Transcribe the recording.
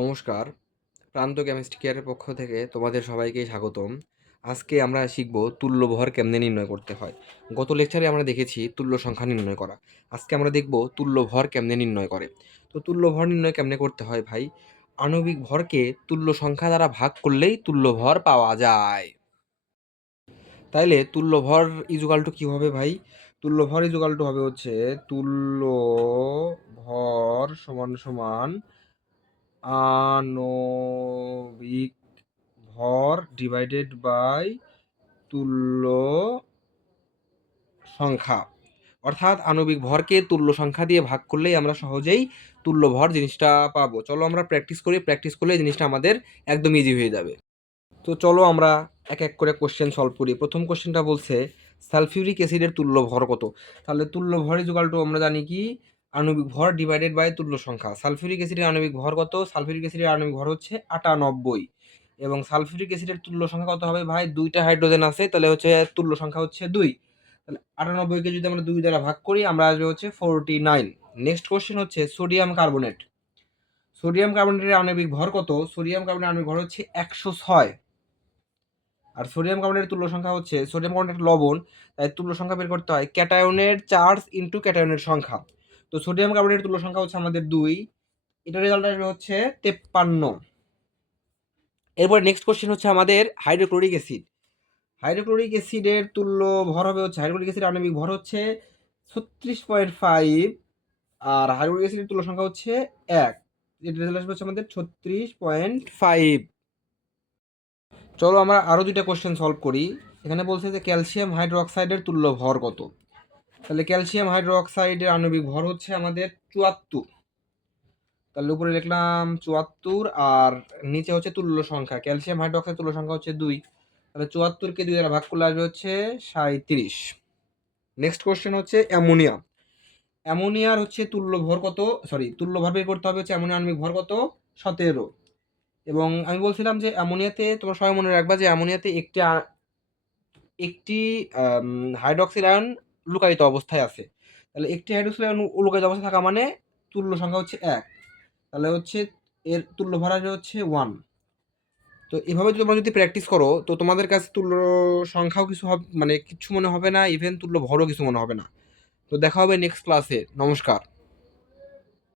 নমস্কার। প্রান্ত কেমিস্ট্রি কেয়ারের পক্ষ থেকে তোমাদের সবাইকে স্বাগতম। আজকে আমরা শিখব তুল্য ভর কেমনে নির্ণয় করতে হয়। গত লেকচারে আমরা দেখেছি তুল্য সংখ্যা নির্ণয় করা। আজকে আমরা দেখব তুল্য ভর কেমনে নির্ণয় করে। তো তুল্য ভর নির্ণয় কেমনে করতে হয় ভাই? আণবিক ভরকে তুল্য সংখ্যা দ্বারা ভাগ করলেই তুল্য ভর পাওয়া যায়। তাইলে তুল্য ভর ইজুকাল টু কী হবে ভাই? তুল্য ভর ইজুকাল টু হবে হচ্ছে তুল্য ভর সমান সমান আণবিক ভর ডিভাইডেড বাই তুল্য সংখ্যা। অর্থাৎ আণবিক ভরকে তুল্য সংখ্যা দিয়ে ভাগ করলেই আমরা সহজেই তুল্য ভর জিনিসটা পাবো। চলো আমরা প্র্যাকটিস করি। প্র্যাকটিস করলে জিনিসটা আমাদের একদম ইজি হয়ে যাবে। তো চলো আমরা এক এক করে কোশ্চেন সলভ করি। প্রথম কোশ্চেনটা বলছে সালফিউরিক অ্যাসিডের তুল্য ভর কত? তাহলে তুল্য ভর ইজুকাল আমরা জানি কি? আণবিক ভর ডিভাইডেড বাই তুল্য সংখ্যা। সালফিউরিক অ্যাসিডের আণবিক ভর কত? সালফিউরিক অ্যাসিডের আণবিক ভর হচ্ছে আটানব্বই। এবং সালফিউরিক অ্যাসিডের তুল্য সংখ্যা কত হবে ভাই? দুইটা হাইড্রোজেন আছে, তাহলে হচ্ছে তুল্য সংখ্যা হচ্ছে দুই। তাহলে আটানব্বইকে যদি আমরা দুই দ্বারা ভাগ করি, আমরা আসবে হচ্ছে ফোরটি নাইন নেক্সট কোশ্চেন হচ্ছে সোডিয়াম কার্বোনেট সোডিয়াম কার্বনেটের আণবিক ভর কত? সোডিয়াম কার্বনেটের আণবিক ভর হচ্ছে একশো ছয়। আর সোডিয়াম কার্বনেটের তুল্য সংখ্যা হচ্ছে সোডিয়াম কার্বনেট লবণ, তাই তুল্য সংখ্যা বের করতে হয় ক্যাটায়নের চার্জ ইন্টু ক্যাটায়নের সংখ্যা। তো সোডিয়াম কার্বনেটের তুল্য সংখ্যা হচ্ছে আমাদের দুই। এটার রেজাল্ট আসবে হচ্ছে তেপ্পান্ন। এরপর নেক্সট কোশ্চেন হচ্ছে আমাদের হাইড্রোক্লোরিক অ্যাসিড হাইড্রোক্লোরিক অ্যাসিডের তুল্য ভর হবে হচ্ছে হাইড্রোক্লোরিক অ্যাসিড আণবিক ভর হচ্ছে ছত্রিশ পয়েন্ট ফাইভ আর হাইড্রোক্লোরিক অ্যাসিডের তুল্য সংখ্যা হচ্ছে এক। এটার রেজাল্ট আসবে হচ্ছে আমাদের ছত্রিশ পয়েন্ট ফাইভ চলো আমরা আরও দুইটা কোশ্চেন সলভ করি। এখানে বলছে যে ক্যালসিয়াম হাইড্রোক্সাইডের তুল্য ভর কত? তাহলে ক্যালসিয়াম হাইড্রোক্সাইডের আণবিক ভর হচ্ছে আমাদের চুয়াত্তর। তাহলে উপরে লিখলাম চুয়াত্তর আর নিচে হচ্ছে তুল্য সংখ্যা। ক্যালসিয়াম হাইড্রোক্সাইড তুল্য সংখ্যা হচ্ছে দুই। তাহলে চুয়াত্তরকে দুই দ্বারা ভাগ করলে আসবে হচ্ছে সাঁত্রিশ নেক্সট কোশ্চেন হচ্ছে অ্যামোনিয়া। অ্যামোনিয়ার হচ্ছে তুল্য ভর কত? সরি তুল্য ভর বের করতে হবে হচ্ছে অ্যামোনিয়া আণবিক ভর কত? সতেরো। এবং আমি বলছিলাম যে অ্যামোনিয়াতে তোমরা সবাই মনে রাখবা যে অ্যামোনিয়াতে একটি একটি হাইড্রক্সিল আয়ন লুকায়িত অবস্থায় আছে। তাহলে একটি হাইড্রক্সিল আয়ন লুকায়িত অবস্থায় থাকা মানে তুল্য সংখ্যা হচ্ছে এক। তাহলে হচ্ছে এর তুল্য ভাড়া হচ্ছে ওয়ান তো এভাবে যদি তোমরা যদি প্র্যাকটিস করো, তো তোমাদের কাছে তুল্য সংখ্যাও কিছু হবে মানে কিছু মনে হবে না ইভেন তুল্য ভরও কিছু মনে হবে না। তো দেখা হবে নেক্সট ক্লাসে নমস্কার।